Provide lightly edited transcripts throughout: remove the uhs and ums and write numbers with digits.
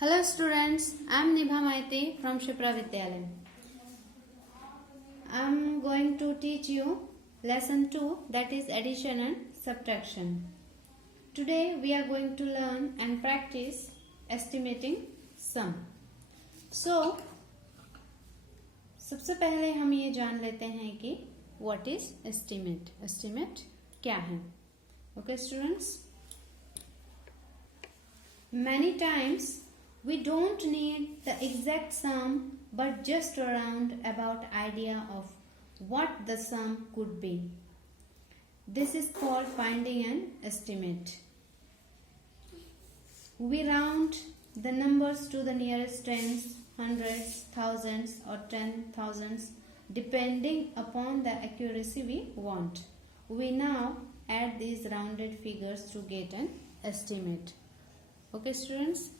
Hello students, I am Nibha Maiti from Shipra Vidyalaya. I am going to teach you lesson 2, that is addition and subtraction. Today we are going to learn and practice estimating sum. So सबसे पहले हम ये जान लेते हैं कि what is estimate. Estimate क्या है? Okay students? Many times we don't need the exact sum but just a round about idea of what the sum could be. This is called finding an estimate. We round the numbers to the nearest tens, hundreds, thousands or 10,000s depending upon the accuracy we want. We now add these rounded figures to get an estimate. Okay students?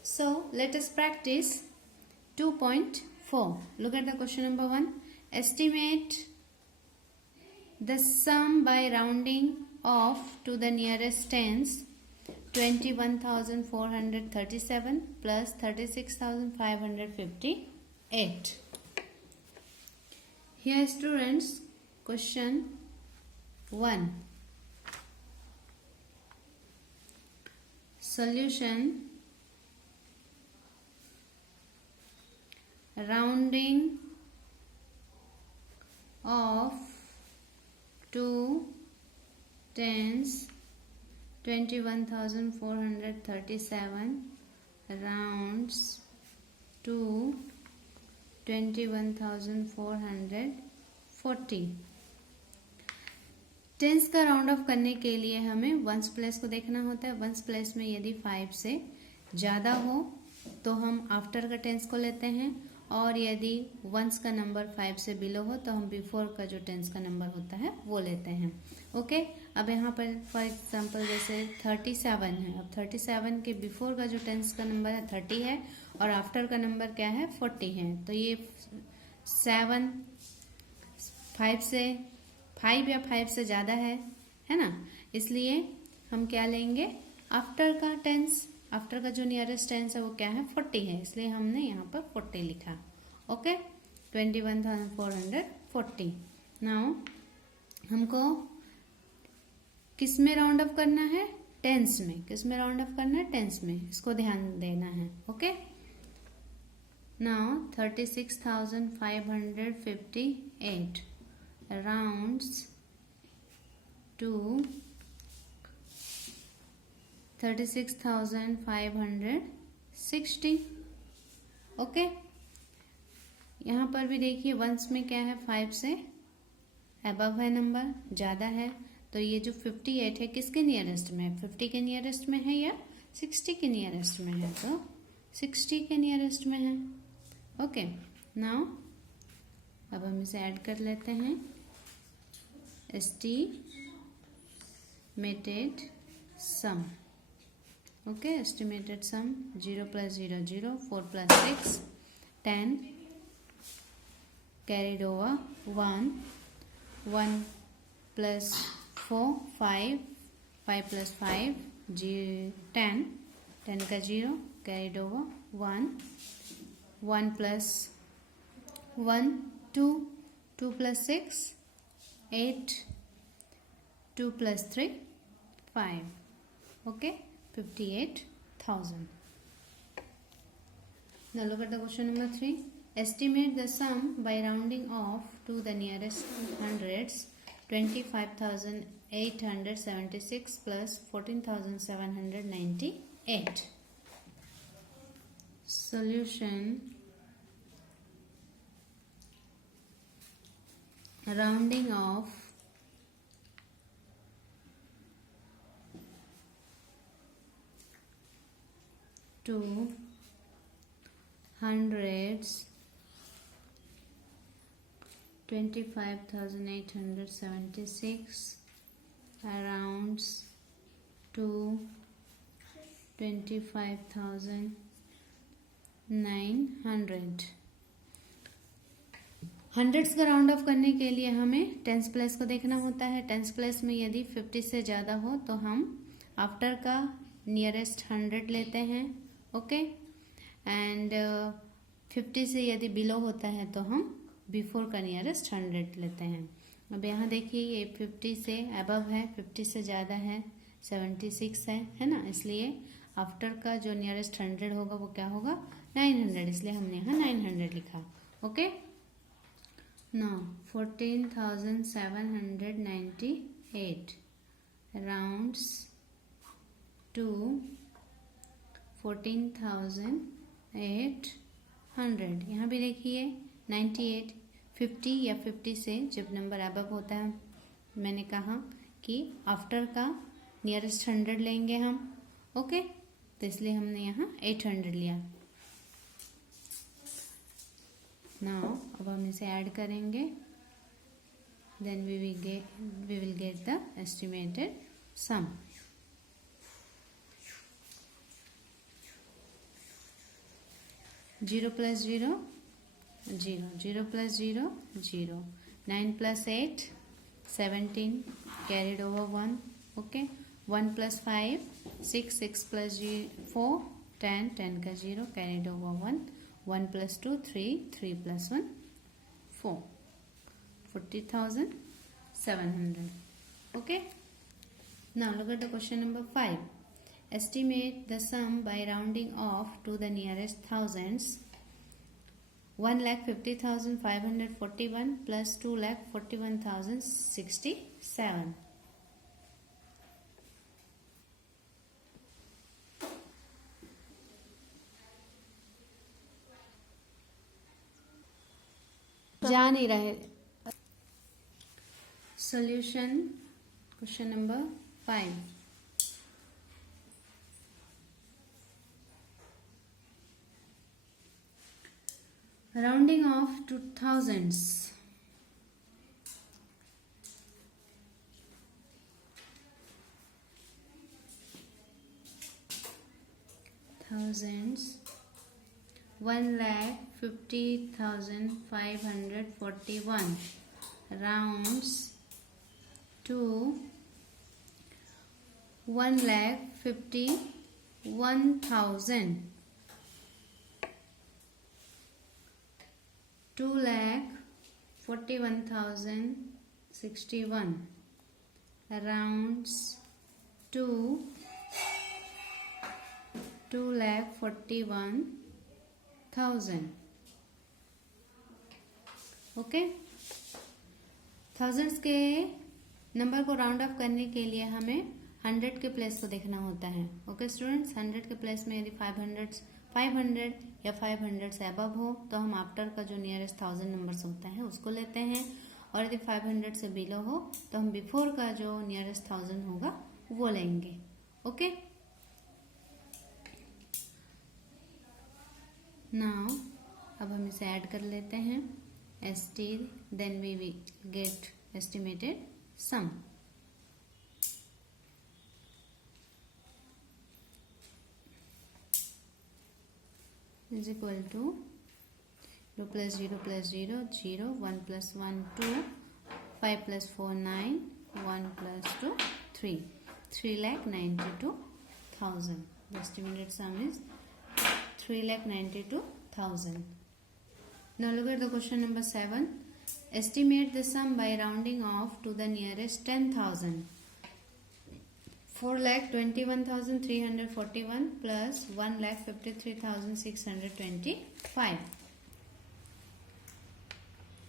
So let us practice 2.4. Look at the question number 1. Estimate the sum by rounding off to the nearest tens. 21,437 plus 36,558. Here students, question 1. Solution: rounding off to tens, 21,437 rounds to 21,440. Tense का round of करने के लिए हमें ones place को देखना होता है. Ones place में यदि 5 से ज़्यादा हो तो हम आफ्टर का टेंस को लेते हैं, और यदि वंस का नंबर 5 से बिलो हो तो हम बिफोर का जो टेंस का नंबर होता है वो लेते हैं. ओके, अब यहाँ पर फॉर एग्जांपल जैसे 37 है. अब 37 के बिफोर का जो टेंस का नंबर है 30 है और आफ्टर का नंबर क्या है 40 है. तो ये 7 5 या 5 से ज़्यादा है ना, इसलिए हम क्या लेंगे आफ्टर का टेंस. आफ्टर का जो नियरेस्ट टेंस है वो क्या है 40 है, इसलिए हमने यहाँ पर 40 लिखा. ओके, 21,440. नाउ हमको किस में राउंड ऑफ करना है? टेंस में. किस में राउंड ऑफ करना है? टेंस में. इसको ध्यान देना है. Okay, now 36,558 rounds to 36,560. Okay, यहाँ पर भी देखिए वंस में क्या है 5 से अबव है, नंबर ज़्यादा है. तो ये जो 58 है किसके नियरेस्ट में है? 50 के नियरेस्ट में है या 60 के नियरेस्ट में है? तो 60 के नियरेस्ट में है. ओके, नाउ अब हम इसे ऐड कर लेते हैं. estimated sum. Okay, estimated sum 0 plus 0 0, 4 plus 6 10, carried over 1 1 plus 4 5 5 plus 5 10 10 का 0, carried over 1 1 plus 1 2 2 plus 6 8 2 plus 3 5. Okay, 58,000. Now look at the question number 3. Estimate the sum by rounding off to the nearest hundreds. 25,876 plus 14,798. Solution: rounding off to hundreds. 25,876 rounds to 25,900. Hundreds का round of करने के लिए हमें tens place को देखना होता है. Tens place में यदि 50 से ज़्यादा हो तो हम आफ्टर का नियरेस्ट 100 लेते हैं, ओके। एंड 50 से यदि बिलो होता है तो हम बिफोर का नियरेस्ट 100 लेते हैं। अब यहाँ देखिए ये 50 से अबव है, 50 से ज़्यादा है, 76 है ना, इसलिए आफ्टर का जो नियरेस्ट 100 होगा वो क्या होगा 900, इसलिए हमने यहाँ 900 लिखा, ओके। Now 14,798 rounds to 14,800। यहाँ भी देखिए 98, 50 या 50 से जब नंबर अबव होता है, मैंने कहा कि आफ्टर का नियरेस्ट 100 लेंगे हम, ओके। तो इसलिए हमने यहाँ 800 लिया। नाउ अब हम इसे ऐड करेंगे, then we will get the estimated sum. Zero plus zero zero, zero plus zero zero, 9 plus 8 17 carried over 1, okay. 1 plus 5 6, 6 plus 4 10, 10 का 0 carried over 1, 1 plus 2 3, 3 plus 1 4, 40,700, okay. Now look at the question number 5. Estimate the sum by rounding off to the nearest thousands. 1,50,541 plus 2,41,067. जा नहीं रहे। Solution question number 5. Rounding off to thousands. Thousands. 1,50,541 rounds to 1,51,000. 2,41,061 rounds to 2,41,000, okay. Thousands के number को round of करने के लिए हमें 100 के प्लेस को देखना होता है, ओके स्टूडेंट्स। 100 के प्लेस में यदि 500 या 500 से अबव हो तो हम आफ्टर का जो नियरेस्ट 1000 नंबर्स होता है उसको लेते हैं, और यदि 500 से बिलो हो तो हम बिफोर का जो नियरेस्ट 1000 होगा वो लेंगे, ओके। नाउ अब हम इसे ऐड कर लेते हैं, ST, then we will get estimated sum. is equal to 2 plus 0 plus 0 0, 1 plus 1 2, 5 plus 4 9, 1 plus 2 3, 3,92,000. The estimated sum is 3,92,000. Now look at the question number 7. Estimate the sum by rounding off to the nearest 10,000. 4,21,341 plus 1,53,625.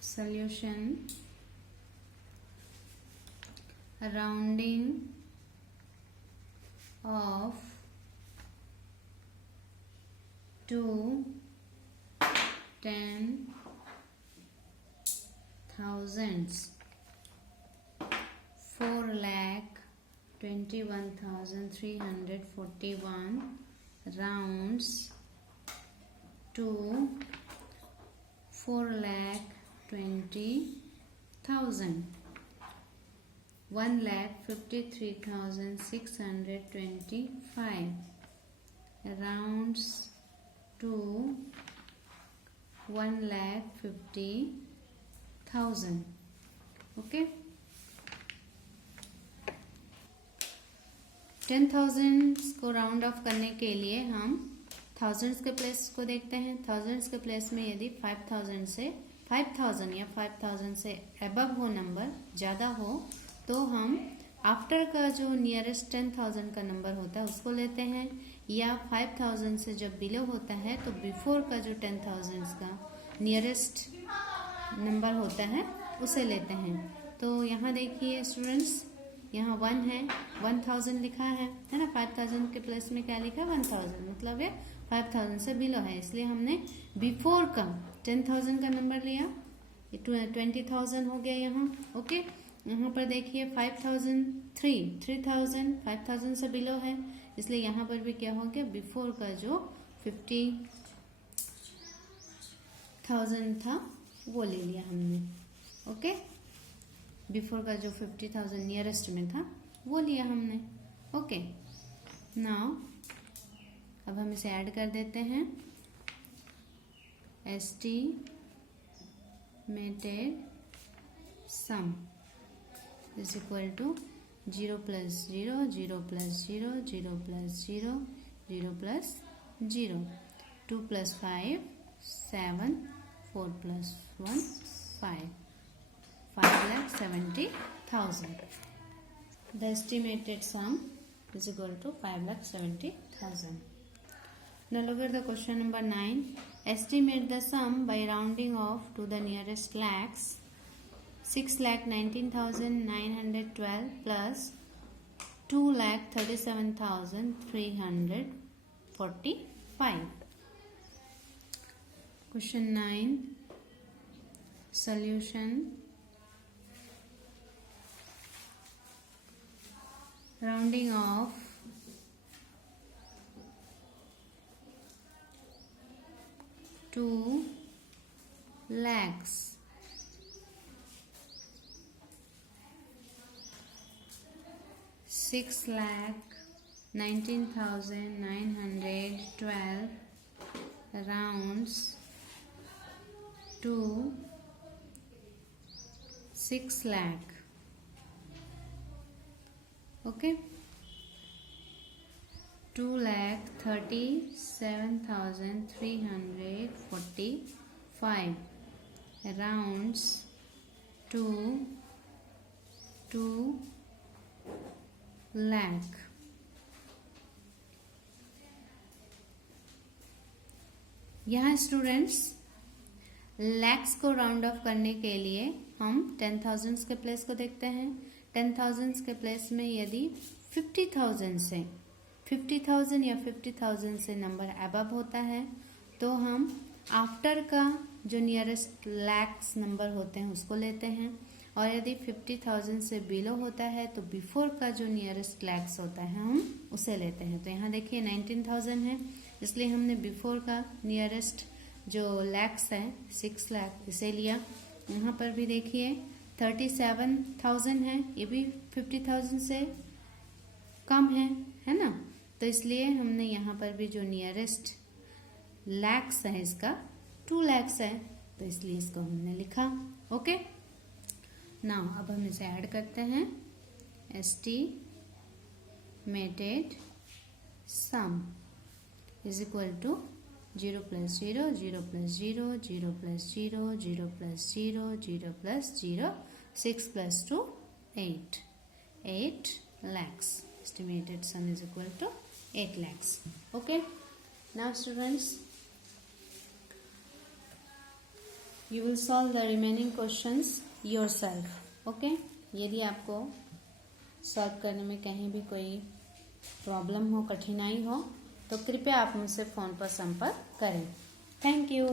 Solution: rounding off to 10,000s. 4,21,341 rounds to 4,20,000. 1,53,625 rounds to 1,50,000. Okay. 10,000 को round of करने के लिए हम thousands के place को देखते हैं। Thousands के प्लेस में यदि 5,000 या 5,000 से अबव हो, नंबर ज़्यादा हो, तो हम आफ्टर का जो नियरेस्ट 10,000 का नंबर होता है उसको लेते हैं, या 5,000 से जब बिलो होता है तो बिफोर का जो 10,000 का नियरेस्ट नंबर होता है उसे लेते हैं। तो यहाँ देखिए स्टूडेंट्स, यहाँ 1 है, 1,000 लिखा है ना। 5,000 के प्लेस में क्या लिखा है? 1,000, मतलब ये 5,000 से बिलो है, इसलिए हमने बिफोर का 10,000 का नंबर लिया। 20,000 हो गया यहाँ। ओके, यहाँ पर देखिए 3,000 5,000 से बिलो है, इसलिए यहाँ पर भी क्या हो गया? बिफोर का जो 50,000 था वो ले लिया हमने। ओके, बिफोर का जो 50,000 नियरेस्ट में था वो लिया हमने। ओके, नाउ अब हम इसे ऐड कर देते हैं। Estimated sum is equal to 0 + 0, 0 + 0, 0 + 0, 0 + 0, 2 + 5 7, 4 + 1 5, 5,70,000. The estimated sum is equal to 5,70,000. Now look at the question number 9. Estimate the sum by rounding off to the nearest lakhs. 6,19,912 plus 2,37,345. Question 9. Solution. Rounding off to lakhs. 6,19,912 rounds to 6 lakh. Okay, 2,37,345 rounds to 2 lakh. यहाँ students lakhs को round of करने के लिए हम 10,000 के place को देखते हैं। 10,000 के प्लेस में यदि 50,000 या 50,000 से नंबर अबव होता है तो हम आफ्टर का जो नियरेस्ट लैक्स नंबर होते हैं उसको लेते हैं, और यदि 50,000 से बिलो होता है तो बिफोर का जो नियरेस्ट लैक्स होता है हम उसे लेते हैं। तो यहाँ देखिए 19,000 है, इसलिए हमने बिफोर का नियरेस्ट जो लैक्स है 6 लाख इसे लिया। यहाँ पर भी देखिए 37,000 है, ये भी 50,000 से कम है ना, तो इसलिए हमने यहाँ पर भी जो नियरेस्ट लैक्स है इसका 2 lakhs है, तो इसलिए इसको हमने लिखा। ओके, नाउ अब हम इसे ऐड करते हैं। Estimated sum is equal to 0 + 0, 0 + 0, 0 + 0, 0 + 0, 0 + 0, 6 + 2 8, 8 lakhs. Estimated sum is equal to 8 lakhs. Okay, now students, you will solve the remaining questions yourself. Okay, यदि आपको सॉल्व करने में कहीं भी कोई प्रॉब्लम हो, कठिनाई हो, तो कृपया आप मुझसे फ़ोन पर संपर्क करें। Thank you.